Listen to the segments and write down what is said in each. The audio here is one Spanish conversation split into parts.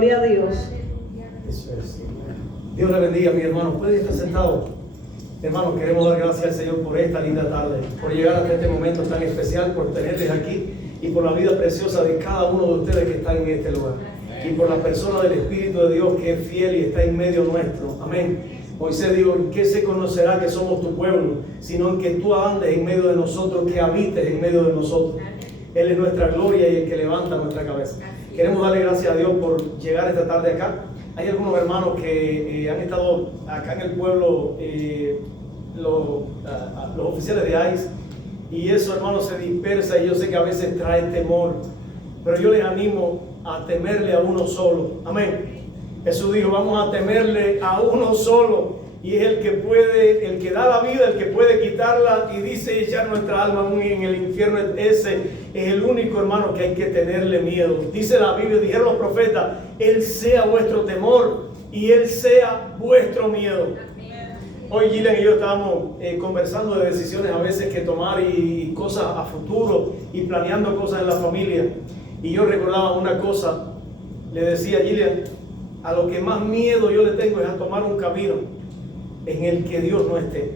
Gloria a Dios. Eso es. Dios le bendiga, mi hermano. Puede estar sentado. Hermanos, queremos dar gracias al Señor por esta linda tarde, por llegar hasta este momento tan especial, por tenerles aquí y por la vida preciosa de cada uno de ustedes que están en este lugar. Y por la persona del Espíritu de Dios que es fiel y está en medio nuestro. Amén. Moisés dijo: ¿en qué se conocerá que somos tu pueblo? Sino en que tú andes en medio de nosotros, que habites en medio de nosotros. Él es nuestra gloria y el que levanta nuestra cabeza. Queremos darle gracias a Dios por llegar esta tarde acá. Hay algunos hermanos que han estado acá en el pueblo, los oficiales de ICE, y eso, hermanos, se dispersa, y yo sé que a veces trae temor, pero yo les animo a temerle a uno solo. Amén. Jesús dijo: vamos a temerle a uno solo, y es el que puede, el que da la vida, el que puede quitarla, y dice echar nuestra alma aún en el infierno. Ese es el único, hermano, que hay que tenerle miedo. Dice la Biblia, dijeron los profetas: Él sea vuestro temor y Él sea vuestro miedo. Hoy Gillian y yo estábamos conversando de decisiones a veces que tomar y cosas a futuro y planeando cosas en la familia. Y yo recordaba una cosa, le decía a Gillian: a lo que más miedo yo le tengo es a tomar un camino en el que Dios no esté.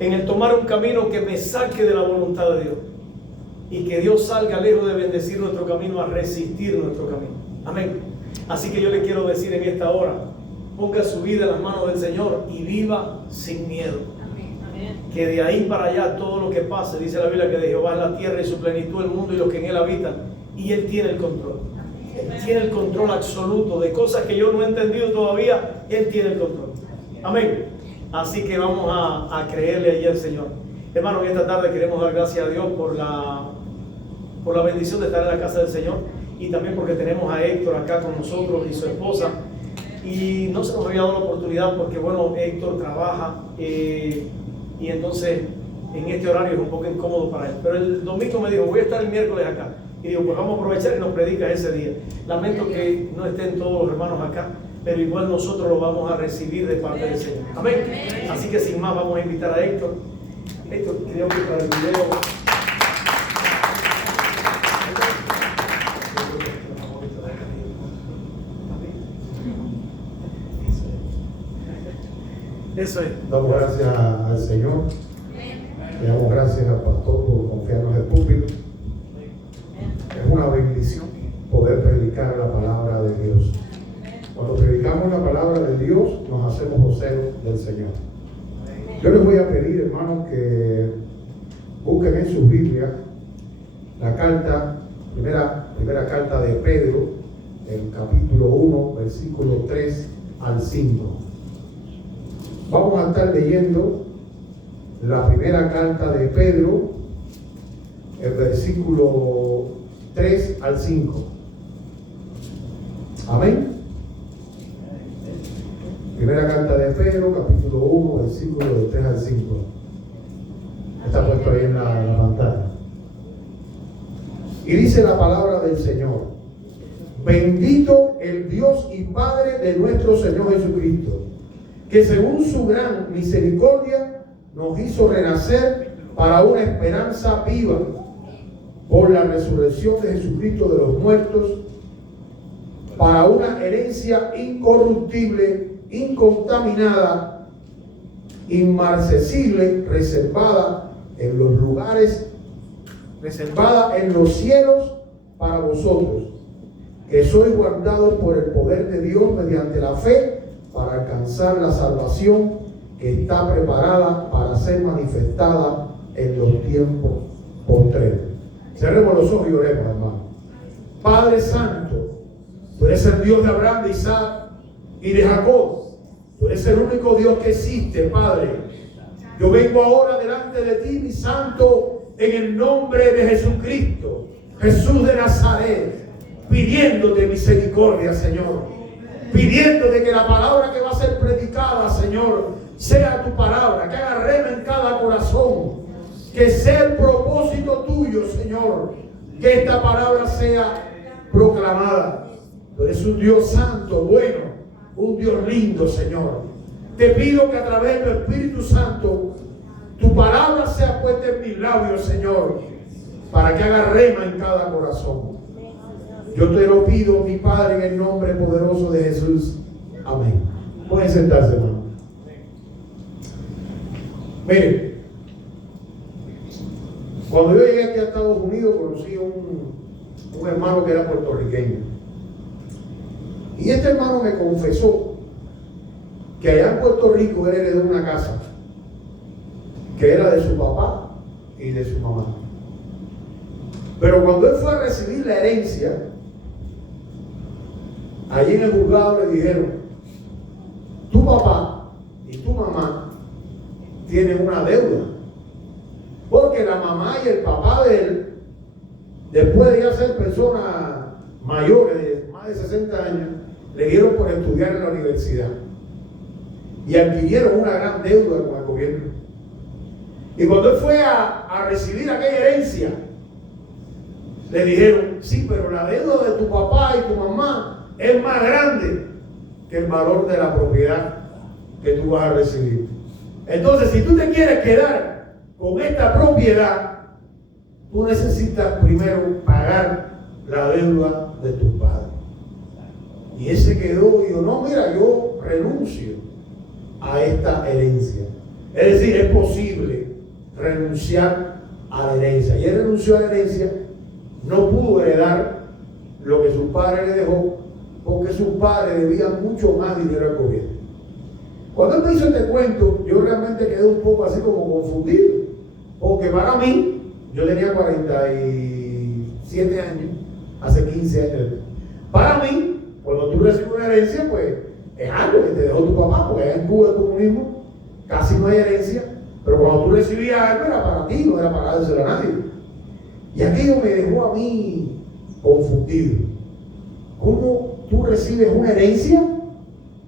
En el tomar un camino que me saque de la voluntad de Dios. Y que Dios salga lejos de bendecir nuestro camino a resistir nuestro camino. Amén. Así que yo le quiero decir en esta hora: ponga su vida en las manos del Señor y viva sin miedo. Amén. Que de ahí para allá todo lo que pase, dice la Biblia que de Jehová es la tierra y su plenitud, el mundo y los que en él habitan. Y Él tiene el control. Él tiene el control absoluto de cosas que yo no he entendido todavía. Él tiene el control. Amén. Así que vamos a creerle ahí al Señor. Hermanos, en esta tarde queremos dar gracias a Dios por la bendición de estar en la casa del Señor, y también porque tenemos a Héctor acá con nosotros y su esposa. Y no se nos había dado la oportunidad porque, bueno, Héctor trabaja y entonces en este horario es un poco incómodo para él. Pero el domingo me dijo: voy a estar el miércoles acá. Y digo: pues vamos a aprovechar y nos predica ese día. Lamento que no estén todos los hermanos acá, pero igual nosotros lo vamos a recibir de parte del Señor. Amén. Así que sin más vamos a invitar a Héctor. Héctor, creo que para el video. Eso es. Damos gracias al Señor. Le damos gracias al pastor por confiarnos el púlpito. Es una bendición poder predicar la palabra de Dios. Cuando predicamos la palabra de Dios, nos hacemos voceros del Señor. Yo les voy a pedir, hermanos, que busquen en sus Biblias la primera carta de Pedro, el capítulo 1, versículo 3 al 5. Vamos a estar leyendo la primera carta de Pedro, el versículo 3 al 5. Amén. Primera carta de Pedro, capítulo 1, versículo de 3 al 5. Está puesto ahí en la pantalla. Y dice la palabra del Señor: bendito el Dios y Padre de nuestro Señor Jesucristo, que según su gran misericordia nos hizo renacer para una esperanza viva por la resurrección de Jesucristo de los muertos, para una herencia incorruptible, incontaminada, inmarcesible, reservada en los lugares, reservada en los cielos para vosotros, que sois guardados por el poder de Dios mediante la fe, para alcanzar la salvación que está preparada para ser manifestada en los tiempos postreros. Cerremos los ojos y oremos, hermano. Padre Santo, tú eres el Dios de Abraham, de Isaac y de Jacob. Tú eres el único Dios que existe, Padre. Yo vengo ahora delante de ti, mi Santo, en el nombre de Jesucristo, Jesús de Nazaret, pidiéndote misericordia, Señor. Pidiéndote que la palabra que va a ser predicada, Señor, sea tu palabra, que haga rema en cada corazón, que sea el propósito tuyo, Señor, que esta palabra sea proclamada. Tú eres un Dios santo, bueno, un Dios lindo, Señor. Te pido que a través de tu Espíritu Santo tu palabra sea puesta en mis labios, Señor, para que haga rema en cada corazón. Yo te lo pido, mi Padre, en el nombre poderoso de Jesús. Amén. Pueden sentarse, hermano. Miren, cuando yo llegué aquí a Estados Unidos, conocí a un hermano que era puertorriqueño. Y este hermano me confesó que allá en Puerto Rico él heredó una casa que era de su papá y de su mamá. Pero cuando él fue a recibir la herencia, allí en el juzgado le dijeron: tu papá y tu mamá tienen una deuda, porque la mamá y el papá de él, después de ya ser personas mayores de más de 60 años, le dieron por estudiar en la universidad y adquirieron una gran deuda con el gobierno. Y cuando él fue a recibir aquella herencia, le dijeron: sí, pero la deuda de tu papá y tu mamá es más grande que el valor de la propiedad que tú vas a recibir. Entonces, si tú te quieres quedar con esta propiedad, tú necesitas primero pagar la deuda de tus padres. Y él se quedó y dijo: no, mira, yo renuncio a esta herencia. Es decir, es posible renunciar a la herencia. Y él renunció a la herencia, no pudo heredar lo que su padre le dejó, porque sus padres debían mucho más dinero al gobierno. Cuando él me hizo este cuento, yo realmente quedé un poco así como confundido, porque para mí, yo tenía 47 años, hace 15 años. Para mí, cuando tú recibes una herencia, pues es algo que te dejó tu papá, porque allá en Cuba el comunismo casi no hay herencia, pero cuando tú recibías algo era para ti, no era para dárselo a nadie. Y aquello me dejó a mí confundido. ¿Cómo tú recibes una herencia,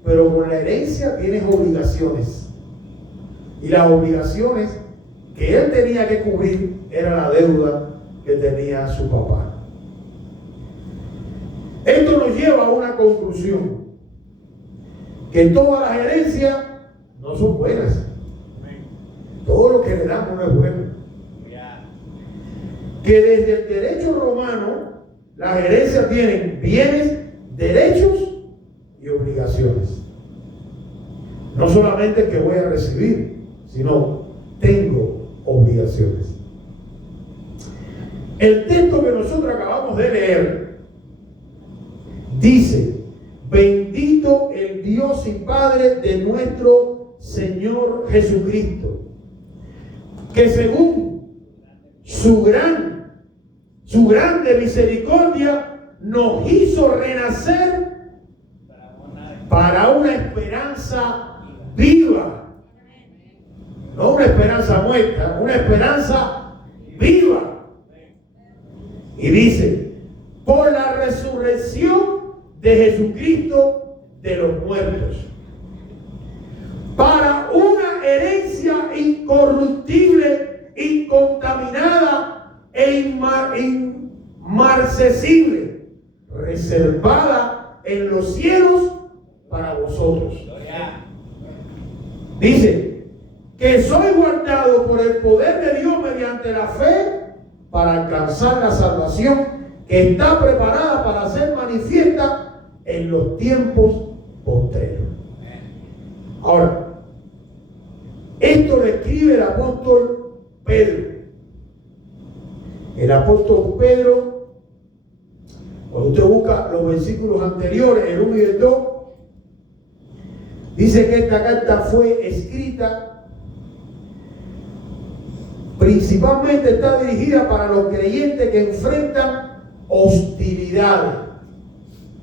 pero con la herencia tienes obligaciones? Y las obligaciones que él tenía que cubrir era la deuda que tenía su papá. Esto nos lleva a una conclusión: que todas las herencias no son buenas. Todo lo que le damos no es bueno. Que desde el derecho romano las herencias tienen bienes, derechos y obligaciones. No solamente que voy a recibir, sino tengo obligaciones. El texto que nosotros acabamos de leer dice: bendito el Dios y Padre de nuestro Señor Jesucristo, que según su grande misericordia nos hizo renacer para una esperanza viva, no una esperanza muerta, una esperanza viva. Y dice: por la resurrección de Jesucristo de los muertos, para una herencia incorruptible, incontaminada e inmarcesible, reservada en los cielos para vosotros. Dice que soy guardado por el poder de Dios mediante la fe para alcanzar la salvación que está preparada para ser manifiesta en los tiempos postreros. Ahora, esto lo escribe el apóstol Pedro. El apóstol Pedro, cuando usted busca los versículos anteriores, el 1 y el 2, dice que esta carta fue escrita, principalmente está dirigida para los creyentes que enfrentan hostilidades,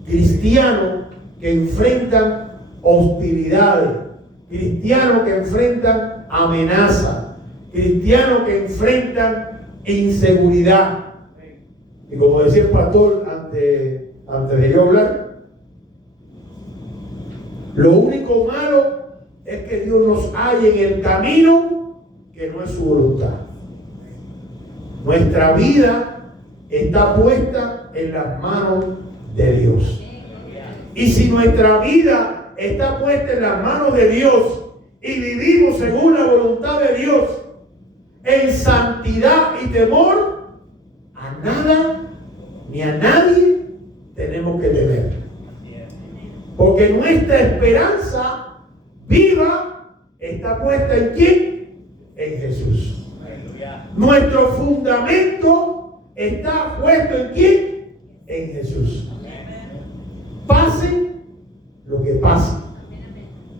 cristianos que enfrentan hostilidades, cristianos que enfrentan amenazas, cristianos que enfrentan inseguridad. Y como decía el pastor antes de yo hablar, lo único malo es que Dios nos halle en el camino que no es su voluntad. Nuestra vida está puesta en las manos de Dios. Y si nuestra vida está puesta en las manos de Dios y vivimos según la voluntad de Dios, en santidad y temor, a nada ni a nadie tenemos que tener. Porque nuestra esperanza viva está puesta ¿en quién? En Jesús. Nuestro fundamento está puesto ¿en quién? En Jesús. Pase lo que pase,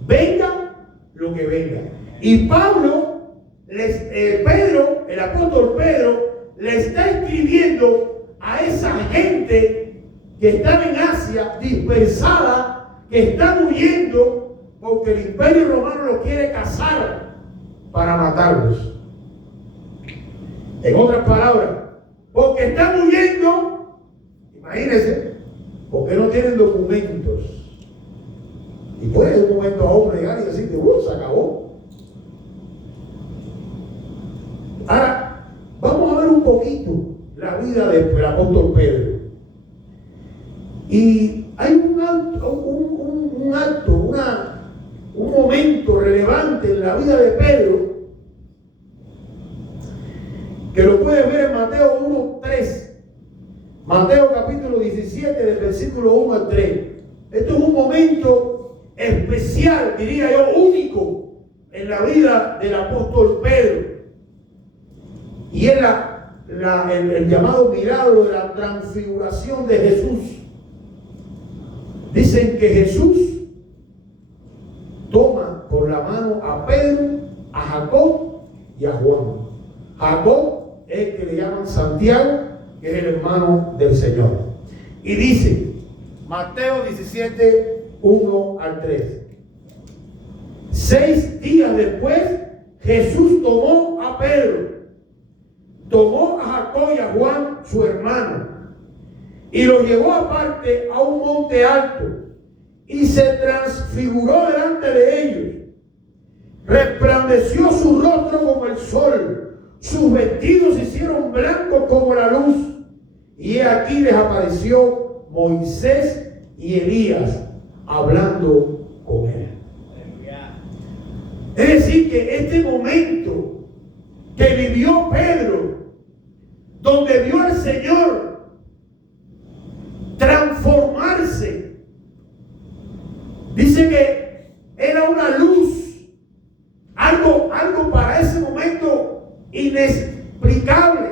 venga lo que venga. Y Pedro, el apóstol Pedro, le está escribiendo a esa gente que están en Asia, dispersada, que están huyendo porque el imperio romano los quiere cazar para matarlos. En otras palabras, porque están huyendo, imagínense, porque no tienen documentos. Y puede en un momento a hombre llegar y decirte, se acabó. Ahora, vamos a ver un poquito la vida del apóstol Pedro. Y hay un momento relevante en la vida de Pedro que lo puedes ver en Mateo 1:3. Mateo capítulo 17, del versículo 1 al 3. Esto es un momento especial, diría yo, único en la vida del apóstol Pedro. Y es el llamado milagro de la transfiguración de Jesús. Dicen que Jesús toma por la mano a Pedro, a Jacob y a Juan. Jacob es el que le llaman Santiago, que es el hermano del Señor. Y dice, Mateo 17, 1 al 3. 6 días después, Jesús tomó a Pedro, tomó a Jacob y a Juan, su hermano, y los llevó aparte a un monte alto, y se transfiguró delante de ellos. Resplandeció su rostro como el sol, sus vestidos se hicieron blancos como la luz, y aquí les apareció Moisés y Elías hablando con él. Es decir, que este momento que vivió Pedro, donde vio al Señor transformarse, dice que era una luz, algo para ese momento inexplicable.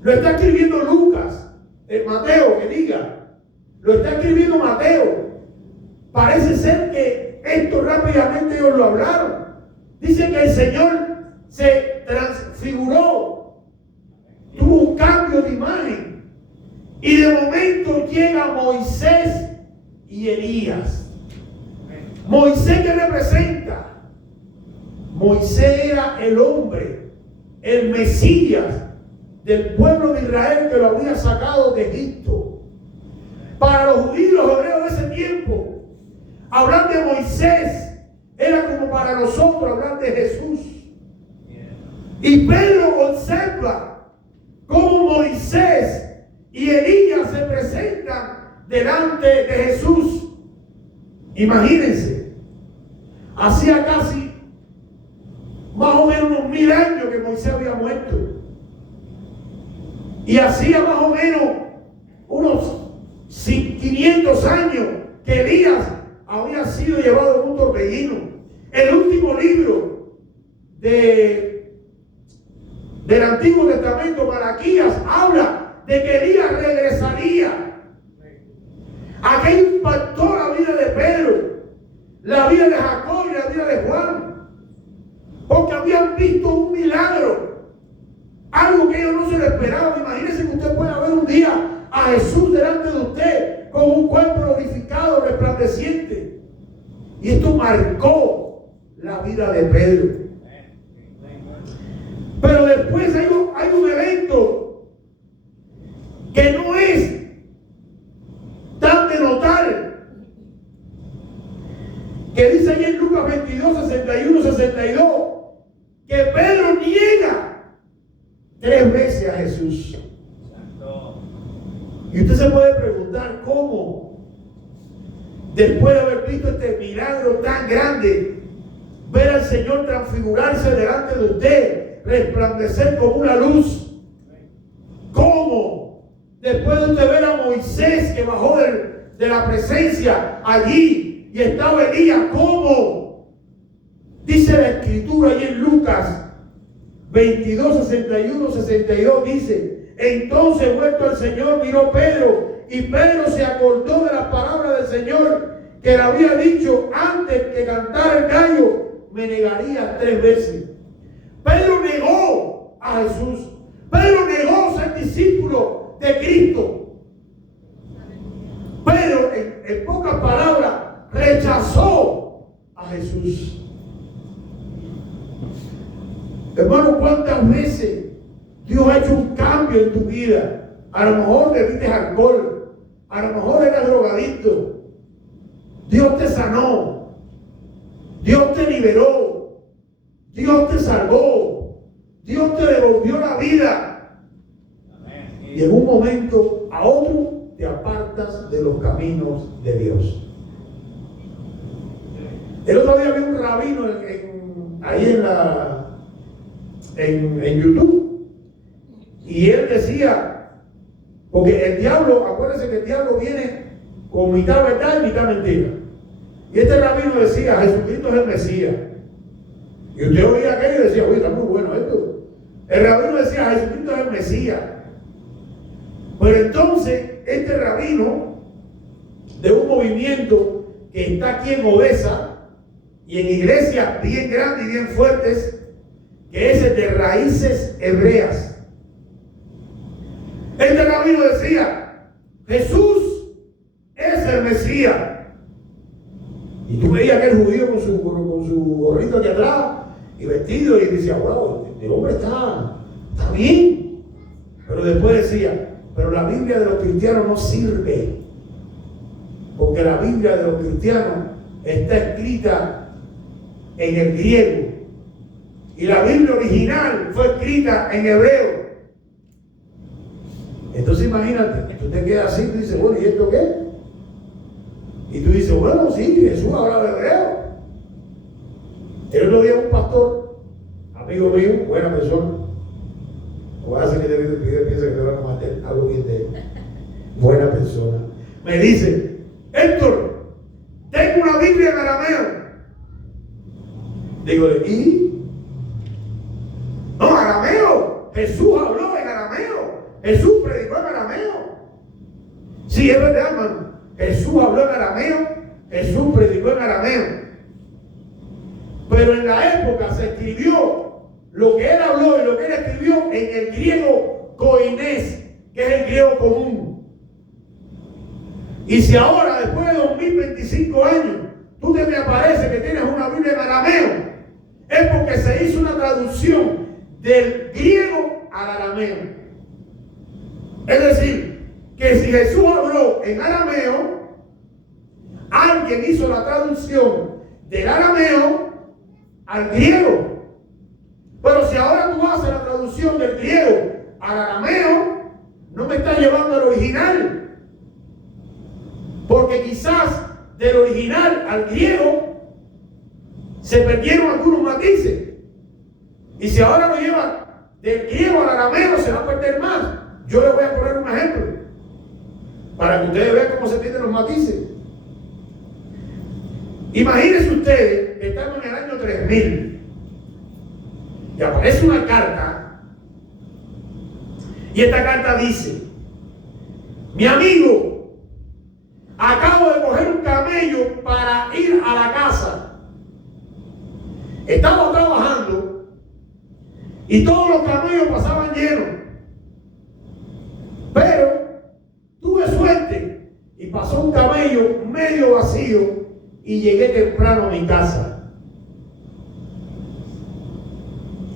Lo está escribiendo Lucas, Mateo, que diga, lo está escribiendo Mateo. Parece ser que esto rápidamente ellos lo hablaron. Dice que el Señor se transfiguró, tuvo un cambio de imagen, y de momento llega Moisés y Elías. Moisés, ¿qué representa? Moisés era el hombre, el Mesías del pueblo de Israel, que lo había sacado de Egipto. Para los judíos, los hebreos de ese tiempo, hablar de Moisés era como para nosotros hablar de Jesús. Y Pedro observa cómo Moisés y Elías se presentan delante de Jesús. Imagínense, hacía casi más o menos unos 1000 años que Moisés había muerto. Y hacía más o menos unos 500 años que Elías había sido llevado en un torbellino. El último libro del Antiguo Testamento, Malaquías, habla de que Elías regresaría. Aquello impactó la vida de Pedro, la vida de Jacob y la vida de Juan, porque habían visto un milagro, algo que ellos no se lo esperaban. Imagínense que usted pueda ver un día a Jesús delante de usted con un cuerpo glorificado, resplandeciente. Y esto marcó la vida de Pedro. Pero después hay un evento que no es tan de notar, que dice ahí en Lucas 22, 61, 62, que Pedro niega 3 veces a Jesús. Y usted se puede preguntar cómo, después de haber visto este milagro tan grande, ver al Señor transfigurarse delante de usted, resplandecer como una luz, ¿cómo después de usted ver a Moisés que bajó de la presencia allí y estaba Elías. ¿Cómo? Dice la escritura ahí en Lucas 22, 61, 62, dice: entonces vuelto el Señor miró Pedro, y Pedro se acordó de las palabras del Señor que le había dicho: antes que cantara el gallo me negaría 3 veces. Pedro negó a Jesús. Pedro negó ser discípulo de Cristo. Pedro, en pocas palabras, rechazó a Jesús. Hermano, ¿cuántas veces Dios ha hecho un cambio en tu vida? A lo mejor bebiste alcohol, a lo mejor eras drogadicto. Dios te sanó, Dios te liberó, Dios te salvó, Dios te devolvió la vida. Y en un momento a otro te apartas de los caminos de Dios. El otro día vi un rabino ahí en YouTube, y él decía, porque el diablo, acuérdense que el diablo viene con mitad verdad y mitad mentira. Y este rabino decía: Jesucristo es el Mesías. Y usted oía aquello y decía: oye, está muy bueno esto. El rabino decía: Jesucristo es el Mesías. Pero entonces este rabino de un movimiento que está aquí en Odessa y en iglesias bien grandes y bien fuertes, que es el de Raíces Hebreas. Este rabino decía: Jesús es el Mesías. Y tú veías aquel judío con su gorrito aquí atrás y vestido, y decía: wow, este hombre está bien. Pero después decía: pero la Biblia de los cristianos no sirve, porque la Biblia de los cristianos está escrita en el griego, y la Biblia original fue escrita en hebreo. Entonces imagínate, tú te quedas así y tú dices: bueno, ¿y esto qué? Y tú dices: bueno, sí, Jesús hablaba hebreo. El otro día un pastor, amigo mío, buena persona, no voy a hacer que te piensa que te van a matar, hablo bien de él, buena persona, me dice: Héctor, tengo una Biblia en arameo. Digo: ¿y? No, arameo. Jesús habló en arameo. Jesús predicó en arameo. Sí, es verdad, hermano. Jesús habló en arameo. Jesús predicó en arameo. Pero en la época se escribió lo que él habló y lo que él escribió en el griego koinés, que es el griego común. Y si ahora, después de 2025 años, tú te me apareces que tienes una Biblia en arameo, es porque se hizo una traducción del griego al arameo. Es decir, que si Jesús habló en arameo, alguien hizo la traducción del arameo al griego. Pero si ahora tú haces la traducción del griego al arameo, no me estás llevando al original. Porque quizás del original al griego se perdieron algunos matices. Y si ahora lo llevan del griego al arameo, se va a perder más. Yo les voy a poner un ejemplo para que ustedes vean cómo se pierden los matices. Imagínense ustedes que estamos en el año 3000 y aparece una carta, y esta carta dice: mi amigo, acabo de coger un camello para ir a la casa. Estaba trabajando y todos los camellos pasaban llenos, pero tuve suerte y pasó un camello medio vacío y llegué temprano a mi casa.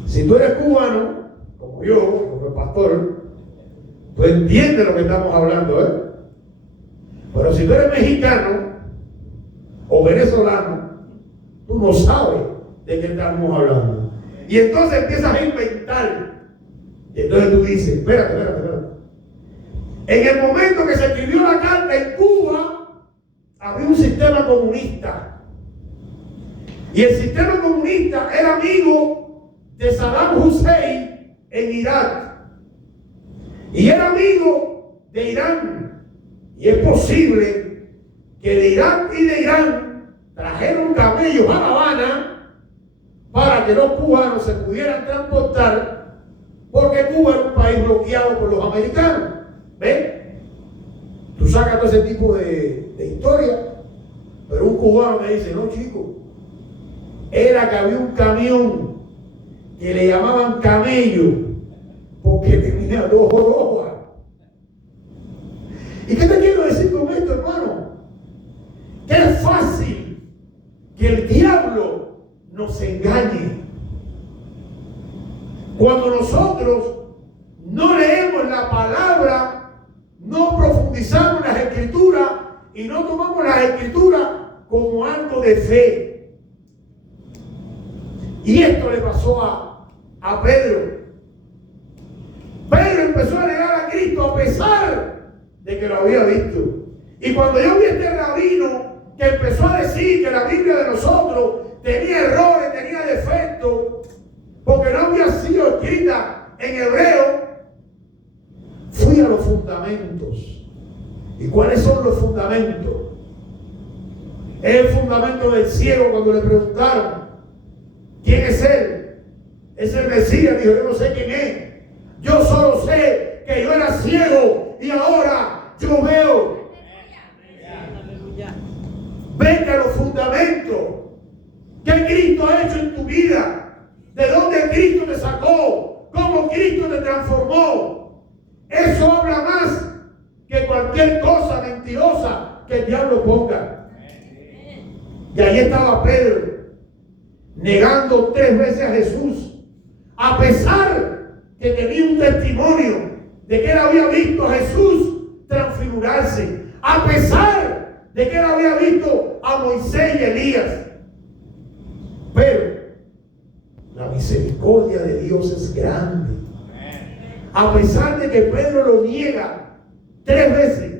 Si tú eres cubano, como yo, como el pastor, tú entiendes lo que estamos hablando, ¿eh? Pero si tú eres mexicano o venezolano, tú no sabes de qué estamos hablando. Y entonces empiezas a inventar. Y entonces tú dices: espérate. En el momento que se escribió la carta en Cuba, había un sistema comunista. Y el sistema comunista era amigo de Saddam Hussein en Irak. Y era amigo de Irán. Y es posible que de Irak y de Irán trajeron camellos a La Habana para que los cubanos se pudieran transportar, porque Cuba era un país bloqueado por los americanos. ¿Ven? Tú sacas todo ese tipo de historia, pero un cubano me dice, no chico, era que había un camión que le llamaban camello porque tenía 2 orejas. ¿Y qué te quiero decir con esto, hermano? Que es fácil que el diablo nos engañe. Cuando nosotros no leemos la palabra, no profundizamos en las escrituras y no tomamos las escrituras como algo de fe. Y esto le pasó a Pedro. Pedro empezó a negar a Cristo a pesar de que lo había visto. Y cuando yo vi a este rabino que empezó a decir que la Biblia de nosotros tenía errores, tenía defectos, porque no había sido escrita en hebreo, fui a los fundamentos. ¿Y cuáles son los fundamentos? Es el fundamento del ciego. Cuando le preguntaron ¿quién es él? Es el Mesías. Dijo, yo no sé quién es. Yo solo sé que yo era ciego y ahora yo veo. Vete a los fundamentos. ¿Qué Cristo ha hecho en tu vida? ¿De dónde Cristo te sacó? ¿Cómo Cristo te transformó? Eso habla más que cualquier cosa mentirosa que el diablo ponga. Y ahí estaba Pedro, negando 3 veces a Jesús, a pesar que tenía un testimonio de que él había visto a Jesús transfigurarse, a pesar de que él había visto a Moisés y Elías. Pero la misericordia de Dios es grande. A pesar de que Pedro lo niega 3 veces,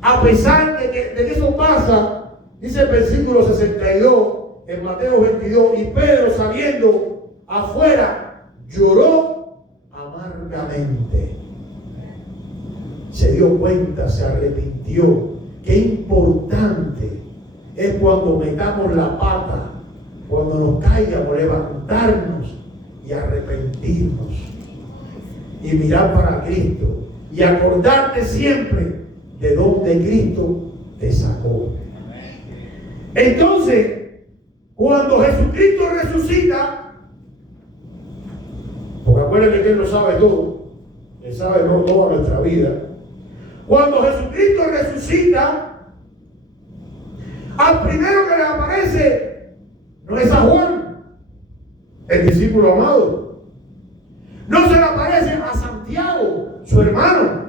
a pesar de que eso pasa, dice el versículo 62 en Mateo 22, y Pedro saliendo afuera lloró amargamente. Se dio cuenta, se arrepintió. Qué importante es cuando metamos la pata, cuando nos caigamos, levantarnos y arrepentirnos y mirar para Cristo y acordarte siempre de donde Cristo te sacó. Entonces, cuando Jesucristo resucita, porque acuérdense que Él lo sabe todo, Él sabe toda nuestra vida. Cuando Jesucristo resucita, al primero que le aparece no es a Juan, el discípulo amado. No se le aparece a Santiago, su hermano.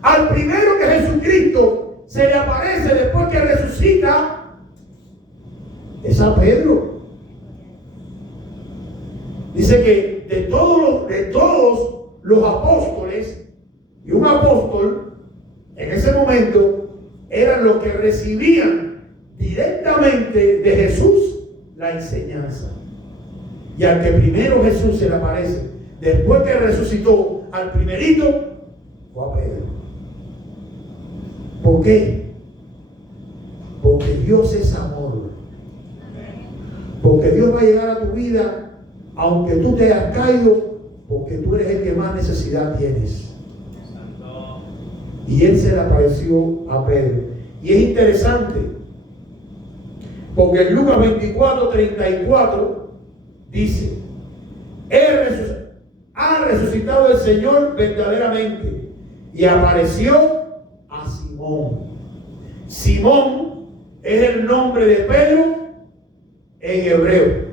Al primero que Jesucristo se le aparece después que resucita es a Pedro. Dice que de todos los apóstoles, y un apóstol en ese momento eran los que recibían directamente de Jesús la enseñanza. Y al que primero Jesús se le aparece, después que resucitó al primerito, fue a Pedro. ¿Por qué? Porque Dios es amor. Porque Dios va a llegar a tu vida, aunque tú te hayas caído, porque tú eres el que más necesidad tienes. Y Él se le apareció a Pedro. Y es interesante, porque en Lucas 24:34 dice, ha resucitado el Señor verdaderamente, y apareció a Simón. Simón es el nombre de Pedro en hebreo.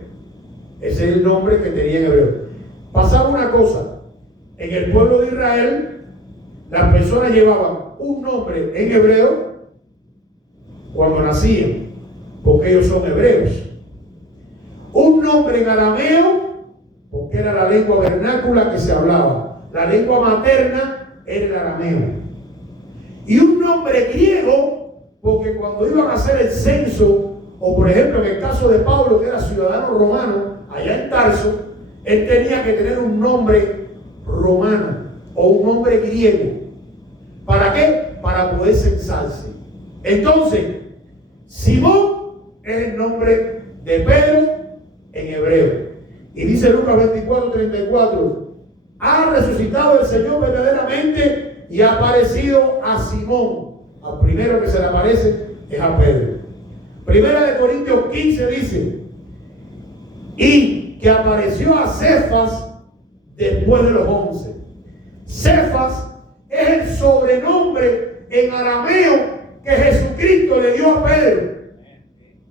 Ese es el nombre que tenía en hebreo. Pasaba una cosa, en el pueblo de Israel las personas llevaban un nombre en hebreo cuando nacían, porque ellos son hebreos, un nombre en arameo, porque era la lengua vernácula que se hablaba, la lengua materna era el arameo, y un nombre griego, porque cuando iban a hacer el censo, o por ejemplo en el caso de Pablo, que era ciudadano romano allá en Tarso, él tenía que tener un nombre romano o un nombre griego. ¿Para qué? para poder censarse. Entonces, Simón es el nombre de Pedro en hebreo. Y dice Lucas 24:34, ha resucitado el Señor verdaderamente y ha aparecido a Simón. Al primero que se le aparece es a Pedro. Primera de Corintios 15 dice, y que apareció a Cefas después de los 11. Cefas es el sobrenombre en arameo que Jesucristo le dio a Pedro,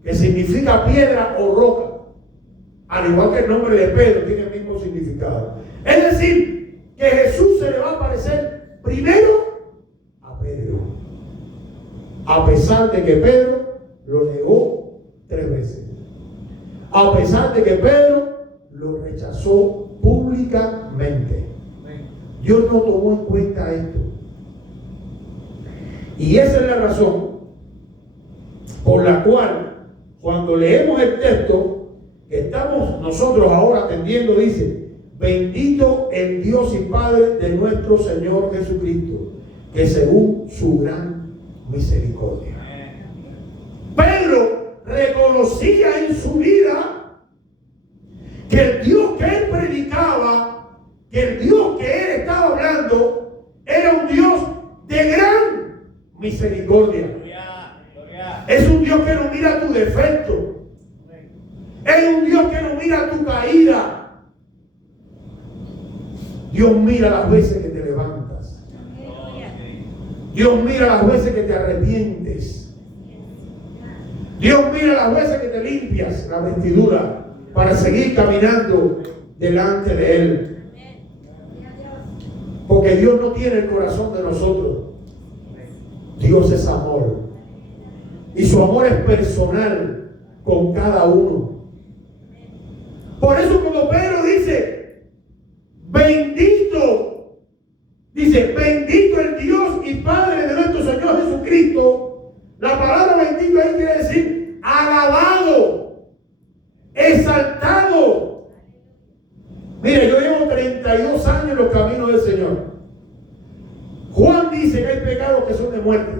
que significa piedra o roca, al igual que el nombre de Pedro tiene el mismo significado. Es decir, que Jesús se le va a aparecer primero a Pedro, a pesar de que Pedro lo negó 3 veces, a pesar de que Pedro lo rechazó públicamente. Dios no tomó en cuenta esto. Y esa es la razón por la cual cuando leemos el texto que estamos nosotros ahora atendiendo, dice, bendito el Dios y Padre de nuestro Señor Jesucristo, que según su gran misericordia. Pedro reconocía en su vida que el Dios que él predicaba, que el Dios que él estaba hablando, era un Dios de gran misericordia. Es un Dios que no mira tu defecto. Es un Dios que no mira tu caída. Dios mira las veces que te levantas. Dios mira las veces que te arrepientes. Dios mira las veces que te limpias la vestidura para seguir caminando delante de Él. Porque Dios no tiene el corazón de nosotros. Dios es amor. Y su amor es personal con cada uno. Por eso como Pedro dice, bendito el Dios y Padre de nuestro Señor Jesucristo. La palabra bendito ahí quiere decir alabado, exaltado. Mire, yo llevo 32 años en los caminos del Señor. Juan dice que hay pecados que son de muerte: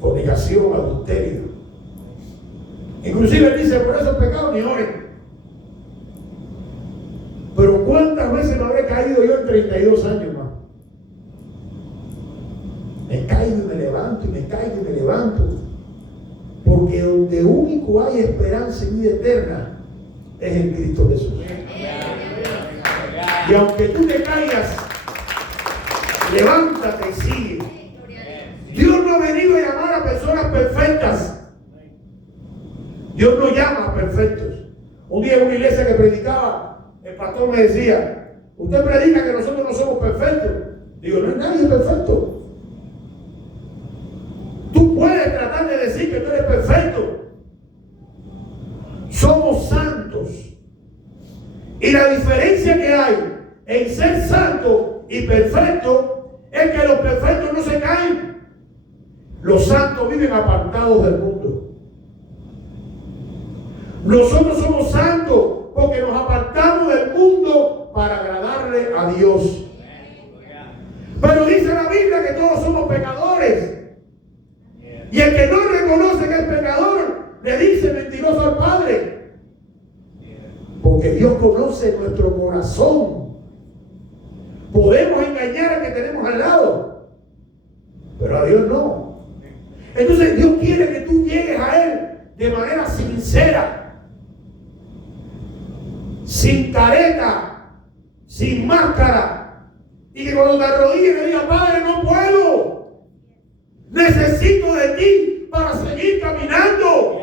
fornicación, adulterio. Inclusive él dice, por esos pecados ni oren. Pero ¿cuántas veces me habré caído yo en 32 años más? Me caigo y me levanto, y me caigo y me levanto. Porque donde único hay esperanza y vida eterna es en Cristo Jesús. Y aunque tú te caigas, levántate y sigue. Dios no ha venido a llamar a personas perfectas. Dios no llama a perfectos. Un día en una iglesia que predicaba, el pastor me decía, usted predica que nosotros no somos perfectos. Digo, no hay nadie perfecto. Tú puedes tratar de decir que tú eres perfecto. Somos santos. Y la diferencia que hay en ser santo y perfecto es que los perfectos no se caen. Los santos viven apartados del mundo. Nosotros somos santos porque nos apartamos del mundo para agradarle a Dios. Pero dice la Biblia que todos somos pecadores. Y el que no reconoce que es pecador, le dice mentiroso al Padre. Porque Dios conoce nuestro corazón. Podemos engañar al que tenemos al lado, pero a Dios no. Entonces Dios quiere que tú llegues a Él de manera sincera, sin careta, sin máscara, y que cuando te arrodilles le digas, Padre, no puedo, necesito de ti para seguir caminando,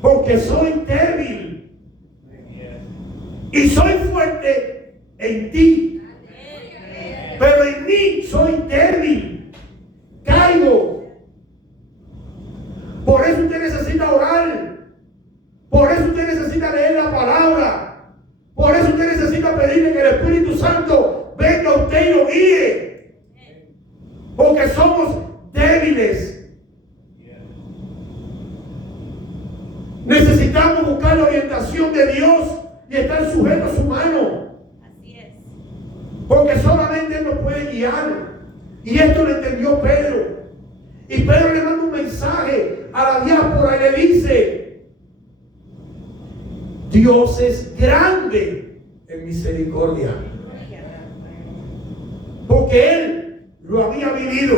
porque soy débil y soy fuerte en ti, pero en mí soy débil, caigo. Por eso usted necesita orar, por eso usted necesita leer la palabra, por eso usted necesita pedirle que el Espíritu Santo venga a usted y lo guíe, porque somos débiles. Necesitamos buscar la orientación de Dios y estar sujetos a su mano. Así es. Porque solamente Él nos puede guiar. Y esto lo entendió Pedro. Y Pedro le manda un mensaje a la diáspora y le dice: Dios es grande en misericordia. Porque Él lo había vivido.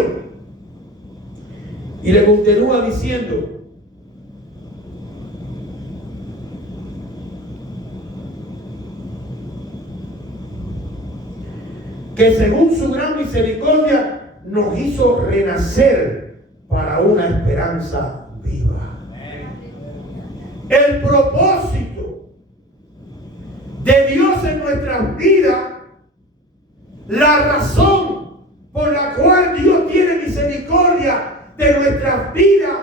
Y le continúa diciendo: que según su gran misericordia nos hizo renacer para una esperanza viva. El propósito de Dios en nuestras vidas, la razón por la cual Dios tiene misericordia de nuestras vidas,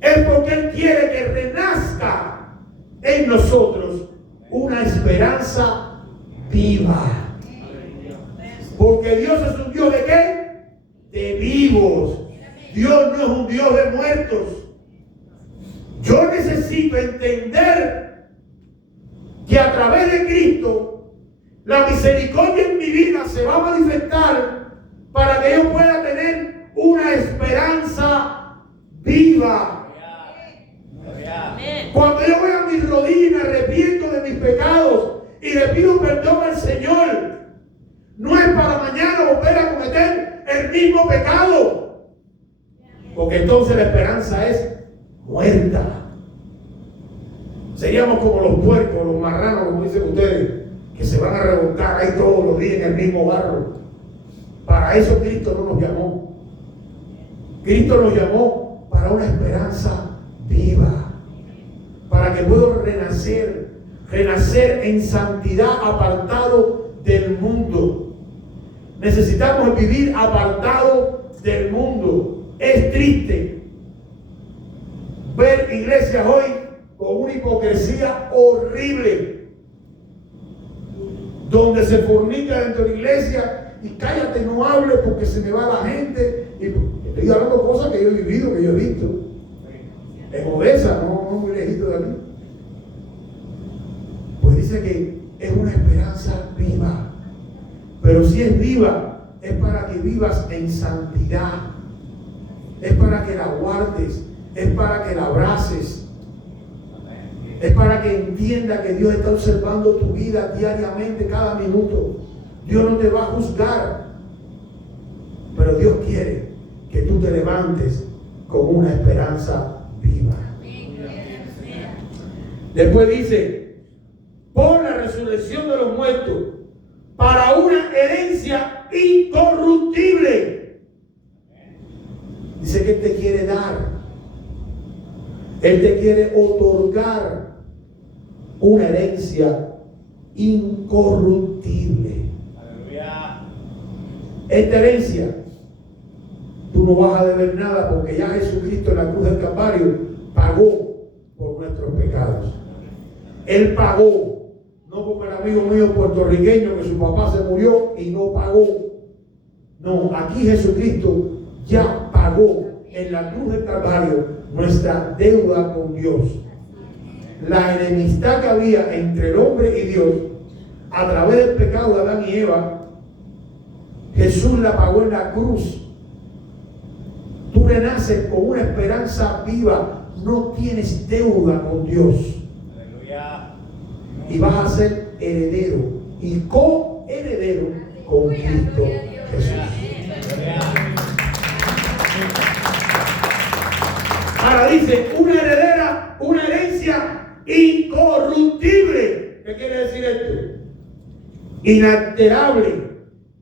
es porque Él quiere que renazca en nosotros una esperanza viva. Porque Dios es un Dios de ¿qué? De vivos. Dios no es un Dios de muertos. Yo necesito entender que a través de Cristo la misericordia en mi vida se va a manifestar para que yo pueda tener una esperanza viva. Cuando yo voy a mis rodillas y me arrepiento de mis pecados y le pido perdón al Señor, no es para mañana volver a cometer el mismo pecado, porque entonces la esperanza es muerta. Seríamos como los puercos, los marranos, como dicen ustedes, que se van a revolcar ahí todos los días en el mismo barro. Para eso Cristo no nos llamó. Cristo nos llamó para una esperanza viva, para que pueda renacer en santidad, apartado del mundo. Necesitamos vivir apartado del mundo. Es triste ver iglesias hoy con una hipocresía horrible, donde se fornica dentro de la iglesia y cállate, no hable porque se me va la gente. Y estoy hablando cosas que yo he vivido, que yo he visto en Odessa, no muy lejito de aquí. Pues dice que es una esperanza viva. Pero si es viva, es para que vivas en santidad. Es para que la guardes. Es para que la abraces. Es para que entienda que Dios está observando tu vida diariamente, cada minuto. Dios no te va a juzgar. Pero Dios quiere que tú te levantes con una esperanza viva. Después dice: por la resurrección de los muertos, para una herencia incorruptible. Dice que Él te quiere dar. Él te quiere otorgar una herencia incorruptible. Aleluya. Esta herencia, tú no vas a deber nada, porque ya Jesucristo en la cruz del Calvario pagó por nuestros pecados. Él pagó. No como el amigo mío puertorriqueño que su papá se murió y no pagó. No, aquí Jesucristo ya pagó en la cruz del Calvario nuestra deuda con Dios. La enemistad que había entre el hombre y Dios a través del pecado de Adán y Eva, Jesús la pagó en la cruz. Tú renaces con una esperanza viva. No tienes deuda con Dios. Y vas a ser heredero y coheredero con Cristo Jesús. Ahora dice, una herencia incorruptible. ¿Qué quiere decir esto? Inalterable,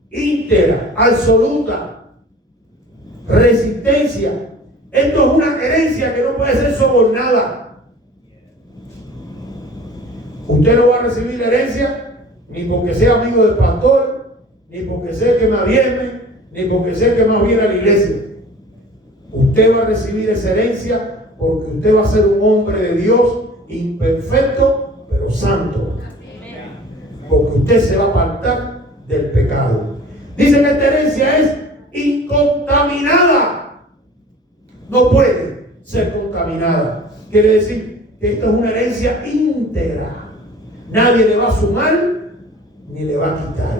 íntegra, absoluta, resistencia. Esto es una herencia que no puede ser sobornada. Usted no va a recibir herencia ni porque sea amigo del pastor, ni porque sea que me aviene, ni porque sea que más viene a la iglesia. Usted va a recibir esa herencia porque usted va a ser un hombre de Dios, imperfecto, pero santo. Porque usted se va a apartar del pecado. Dice que esta herencia es incontaminada. No puede ser contaminada. Quiere decir que esta es una herencia íntegra. Nadie le va a sumar ni le va a quitar.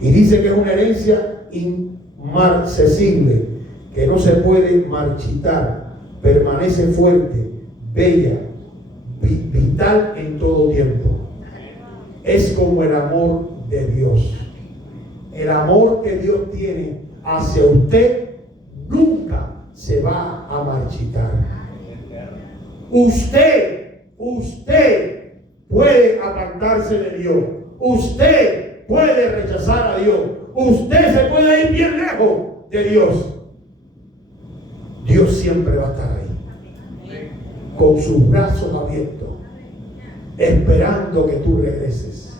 Y dice que es una herencia inmarcesible, que no se puede marchitar, permanece fuerte, bella, vital en todo tiempo. Es como el amor de Dios. El amor que Dios tiene hacia usted nunca se va a marchitar. Usted puede apartarse de Dios. Usted puede rechazar a Dios. Usted se puede ir bien lejos de Dios. Dios siempre va a estar ahí, con sus brazos abiertos, esperando que tú regreses.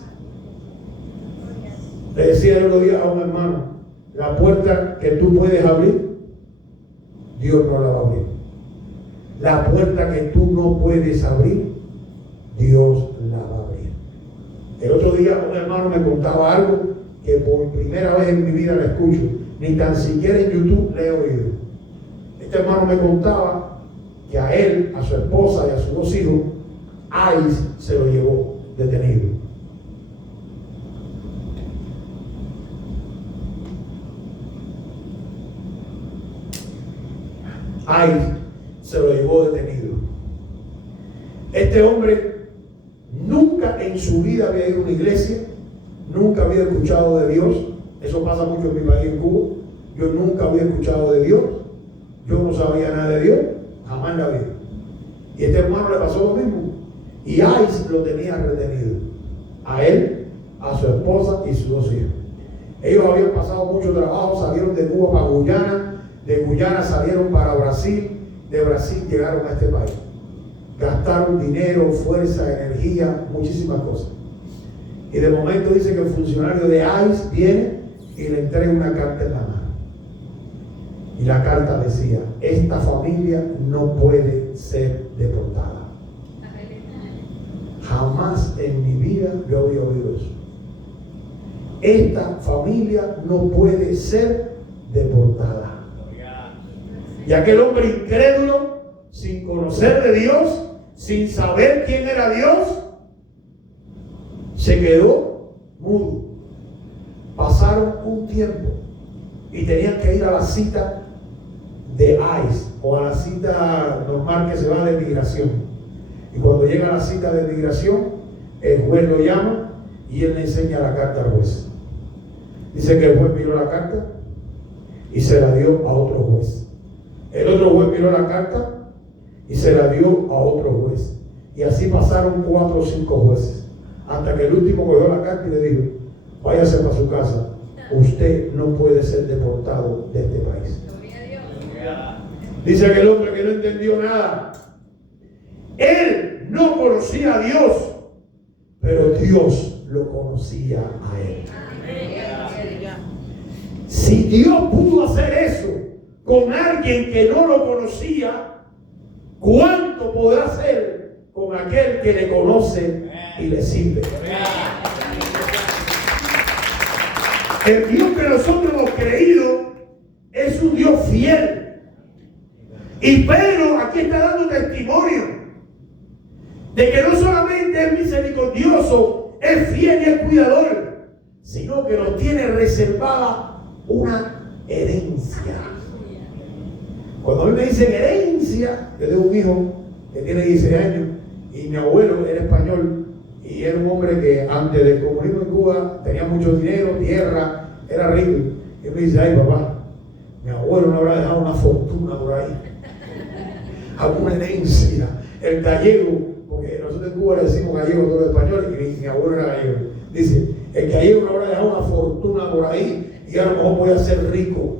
Le decía el otro día a un hermano, la puerta que tú puedes abrir, Dios no la va a abrir. La puerta que tú no puedes abrir, Dios la va a abrir. El otro día un hermano me contaba algo que por primera vez en mi vida lo escucho, ni tan siquiera en YouTube le he oído. Este hermano me contaba que a él, a su esposa y a sus 2 hijos, ICE se lo llevó detenido. ICE se lo llevó detenido. Este hombre nunca en su vida había ido a una iglesia, nunca había escuchado de Dios. Eso pasa mucho en mi país, en Cuba. Yo nunca había escuchado de Dios. Yo no sabía nada de Dios, jamás en la vida. Y a este hermano le pasó lo mismo. Y ICE lo tenía retenido. A él, a su esposa y sus 2 hijos. Ellos habían pasado mucho trabajo, salieron de Cuba para Guyana, de Guyana salieron para Brasil, de Brasil llegaron a este país. Gastaron dinero, fuerza, energía, muchísimas cosas. Y de momento dice que el funcionario de ICE viene y le entrega una carta en la mano. Y la carta decía, esta familia no puede ser deportada. Jamás en mi vida yo había oído eso. Esta familia no puede ser deportada. Y aquel hombre incrédulo, sin conocer de Dios, sin saber quién era Dios, se quedó mudo. Pasaron un tiempo y tenían que ir a la cita de ICE o a la cita normal que se va de migración. Y cuando llega a la cita de migración, el juez lo llama y él le enseña la carta al juez. Dice que el juez miró la carta y se la dio a otro juez. El otro juez miró la carta y se la dio a otro juez. Y así pasaron 4 o 5 jueces. Hasta que el último cogió la carta y le dijo, váyase para su casa. Usted no puede ser deportado de este país. Dice aquel hombre que no entendió nada. Él no conocía a Dios, pero Dios lo conocía a él. Si Dios pudo hacer eso con alguien que no lo conocía, ¿cuánto podrá hacer con aquel que le conoce y le sirve? El Dios que nosotros hemos creído es un Dios fiel. Y Pedro aquí está dando testimonio de que no solamente es misericordioso, es fiel y es cuidador, sino que nos tiene reservada una herencia. Cuando a mí me dicen herencia, yo tengo un hijo que tiene 16 años y mi abuelo era español y era un hombre que antes del comunismo en Cuba tenía mucho dinero, tierra, era rico. Y me dice, ay papá, mi abuelo no habrá dejado una fortuna por ahí, alguna herencia. El gallego, porque nosotros en Cuba le decimos gallego a todos los españoles y mi abuelo era gallego. Dice, el gallego no habrá dejado una fortuna por ahí y a lo mejor voy a ser rico.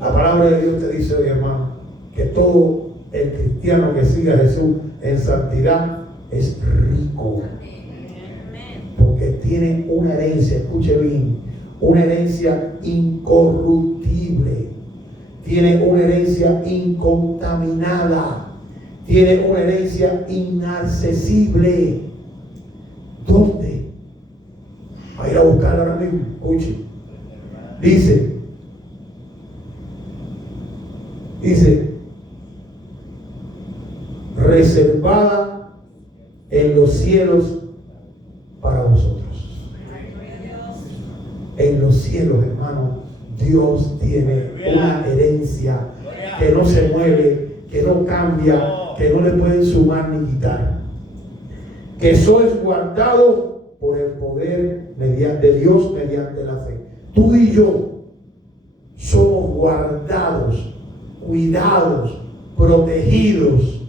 La palabra de Dios te dice hoy, hermano, que todo el cristiano que siga a Jesús en santidad es rico. Porque tiene una herencia, escuche bien, una herencia incorruptible. Tiene una herencia incontaminada. Tiene una herencia inaccesible. ¿Dónde? Va a ir a buscarla ahora mismo. Escuche. Dice, reservada en los cielos para vosotros. cielos, hermano, Dios tiene una herencia que no se mueve, que no cambia, que no le pueden sumar ni quitar. Que sois guardado por el poder de Dios mediante la fe. Tú y yo somos guardados, cuidados, protegidos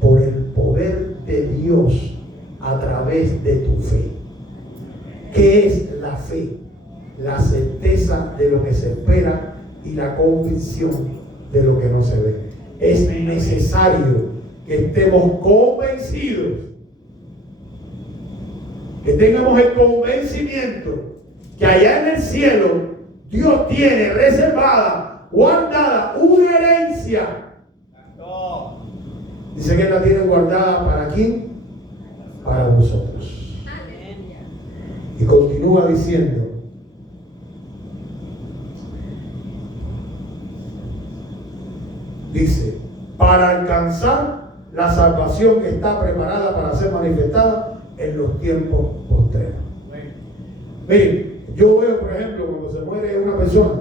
por el poder de Dios a través de tu fe. ¿Qué es la fe? La certeza de lo que se espera y la convicción de lo que no se ve. Es necesario que estemos convencidos, que tengamos el convencimiento que allá en el cielo Dios tiene reservada, guardada una herencia. Dice que la tiene guardada ¿para quién? Para vosotros. Y continúa diciendo: dice, para alcanzar la salvación que está preparada para ser manifestada en los tiempos postreros. Miren, yo veo, por ejemplo, cuando se muere una persona,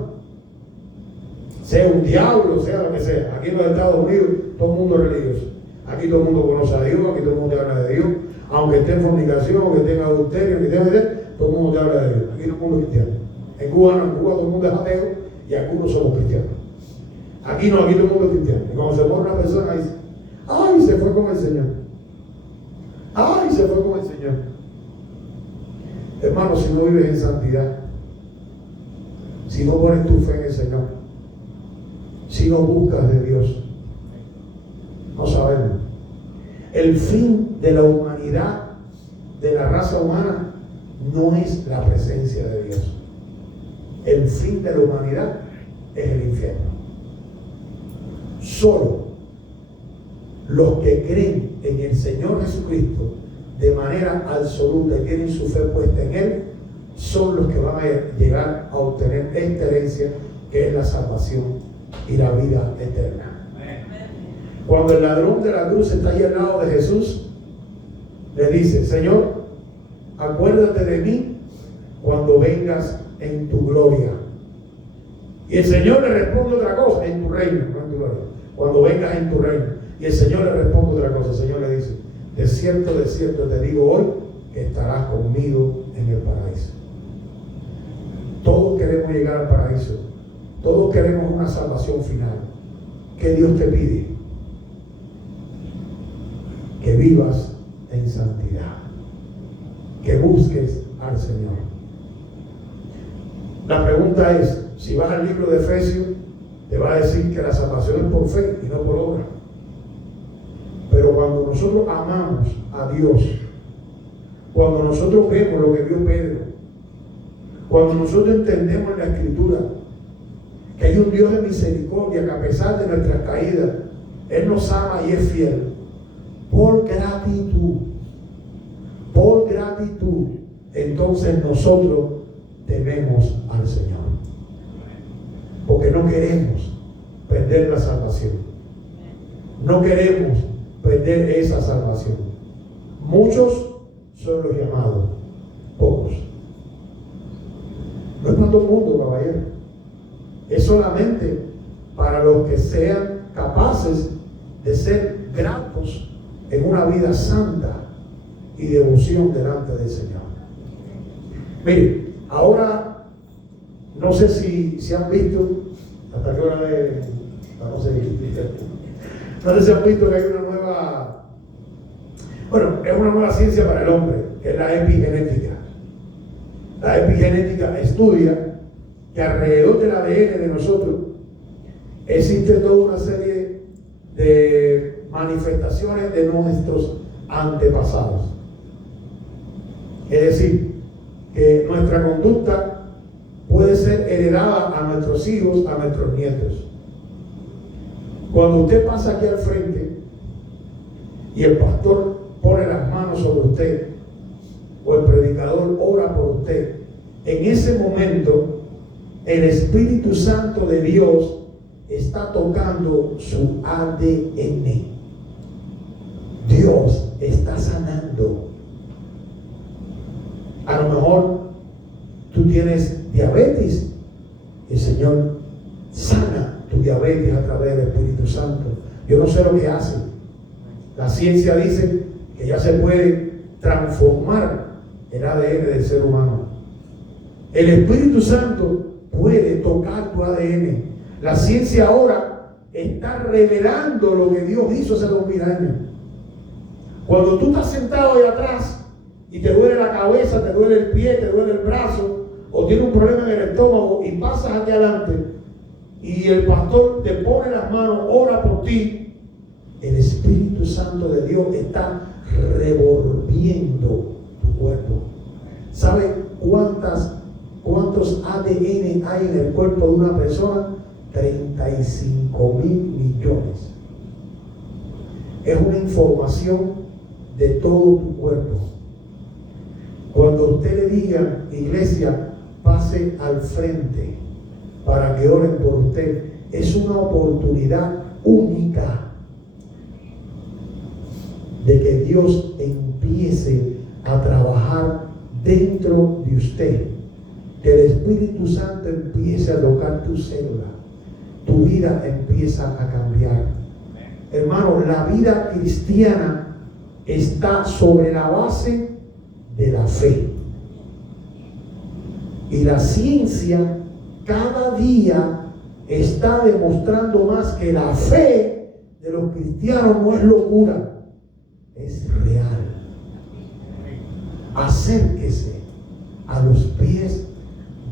sea un diablo, sea lo que sea, aquí en los Estados Unidos todo el mundo es religioso. Aquí todo el mundo conoce a Dios, aquí todo el mundo te habla de Dios, aunque esté en fornicación, aunque tenga adulterio, todo el mundo te habla de Dios. Aquí todo el mundo es cristiano. En Cuba no, en Cuba todo el mundo es ateo y algunos somos cristianos. Aquí no, aquí todo el mundo es cristiano. Y cuando se muere una persona dice: ¡ay, se fue con el Señor! ¡Ay, se fue con el Señor! Hermano, si no vives en santidad, si no pones tu fe en el Señor, si no buscas de Dios, no sabemos. El fin de la humanidad, de la raza humana, no es la presencia de Dios. El fin de la humanidad es el infierno. Solo los que creen en el Señor Jesucristo de manera absoluta y tienen su fe puesta en Él, son los que van a llegar a obtener esta herencia, que es la salvación y la vida eterna. Cuando el ladrón de la cruz está ahí al lado de Jesús, le dice: Señor, acuérdate de mí cuando vengas en tu gloria. Y el Señor le responde otra cosa: en tu reino, no en tu gloria. Cuando vengas en tu reino. Y el Señor le responde otra cosa. El Señor le dice: de cierto te digo hoy que estarás conmigo en el paraíso. Todos queremos llegar al paraíso. Todos queremos una salvación final. ¿Qué Dios te pide? Que vivas en santidad, que busques al Señor. La pregunta es: si vas al libro de Efesios, te va a decir que la salvación es por fe y no por obra. Pero cuando nosotros amamos a Dios, cuando nosotros vemos lo que vio Pedro, cuando nosotros entendemos en la Escritura que hay un Dios de misericordia, que a pesar de nuestras caídas, Él nos ama y es fiel, por gratitud, entonces nosotros tememos al Señor, porque no queremos perder la salvación, no queremos perder esa salvación. Muchos son los llamados, pocos. No es para todo el mundo, caballero. Es solamente para los que sean capaces de ser gratos en una vida santa y devoción delante del Señor. Mire, ahora no sé si han visto, hasta qué hora es, no sé si han visto que hay una nueva, es una nueva ciencia para el hombre, que es la epigenética. La epigenética estudia que alrededor del ADN de nosotros existe toda una serie de manifestaciones de nuestros antepasados. Es decir, que nuestra conducta puede ser heredada a nuestros hijos, a nuestros nietos. Cuando usted pasa aquí al frente y el pastor pone las manos sobre usted, o el predicador ora por usted, en ese momento el Espíritu Santo de Dios está tocando su ADN. Dios está sanando. A lo mejor tú tú tienes diabetes, el Señor sana tu diabetes a través del Espíritu Santo. Yo no sé lo que hace. La ciencia dice que ya se puede transformar el ADN del ser humano. El Espíritu Santo puede tocar tu ADN. La ciencia ahora está revelando lo que Dios hizo hace 2000 años. Cuando tú estás sentado ahí atrás y te duele la cabeza, te duele el pie, te duele el brazo, o tienes un problema en el estómago y pasas aquí adelante y el pastor te pone las manos, ora por ti, el Espíritu Santo de Dios está revolviendo tu cuerpo. ¿Sabe cuántos ADN hay en el cuerpo de una persona? 35.000 millones. Es una información de todo tu cuerpo. Cuando usted le diga, iglesia, pase al frente para que oren por usted, es una oportunidad única de que Dios empiece a trabajar dentro de usted, que el Espíritu Santo empiece a tocar tu célula, tu vida empieza a cambiar. Hermano, la vida cristiana está sobre la base de la fe. Y la ciencia cada día está demostrando más que la fe de los cristianos no es locura, es real. Acérquese a los pies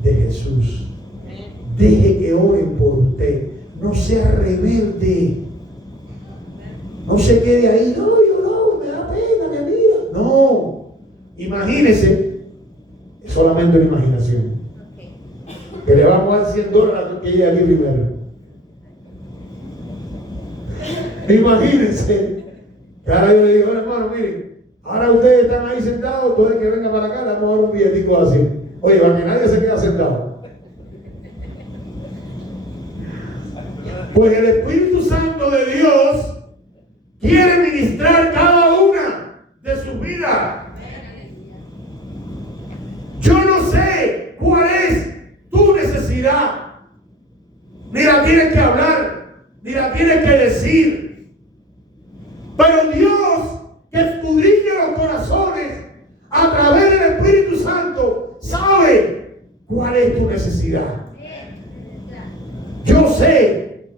de Jesús. Deje que oren por usted. No sea rebelde. No se quede ahí. No, yo no, me da pena, me mira. No. Imagínese. Es solamente una imaginación. Que le vamos a dar $100 a que llegue aquí primero. Imagínense. Que ahora yo le digo, hermano, miren, ahora ustedes están ahí sentados, todo el que venga para acá le vamos a dar un billetico así. Oye, para que nadie se quede sentado. Pues el Espíritu Santo de Dios quiere ministrar cada una de sus vidas. Yo no sé cuál es tu necesidad, ni la tienes que hablar, ni la tienes que decir. Pero Dios, que escudriña los corazones a través del Espíritu Santo, sabe cuál es tu necesidad. Yo sé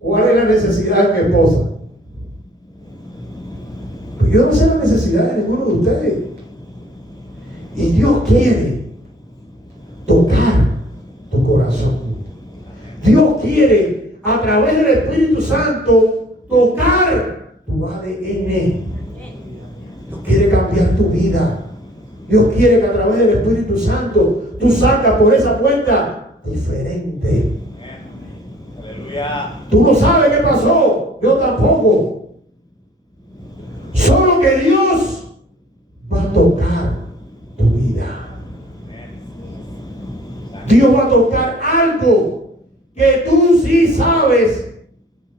cuál es la necesidad de mi esposa. Pero yo no sé la necesidad de ninguno de ustedes. Y Dios quiere tocar tu corazón. Dios quiere, a través del Espíritu Santo, tocar tu ADN. Dios quiere cambiar tu vida. Dios quiere que a través del Espíritu Santo tú salgas por esa puerta diferente. Aleluya. Tú no sabes qué pasó, yo tampoco. Solo que Dios va a tocar tu vida. Dios va a tocar algo que tú sí sabes,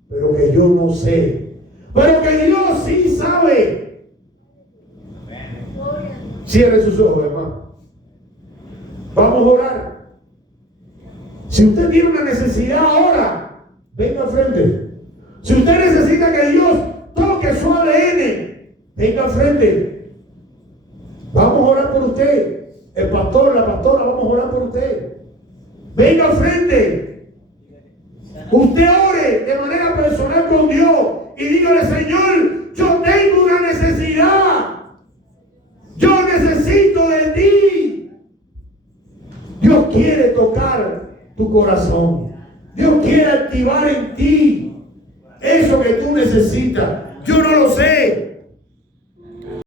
pero que yo no sé. Pero que Dios sí sabe. Cierre sus ojos, hermano. Vamos a orar. Si usted tiene una necesidad ahora, venga al frente. Si usted necesita que Dios toque su ADN, venga al frente. Vamos a orar por usted. El pastor, la pastora, vamos a orar por usted. Venga al frente. Usted ore de manera personal con Dios y dígale, Señor, yo tengo una necesidad. Yo necesito de ti. Dios quiere tocar tu corazón. Dios quiere activar en ti eso que tú necesitas. Yo no lo sé.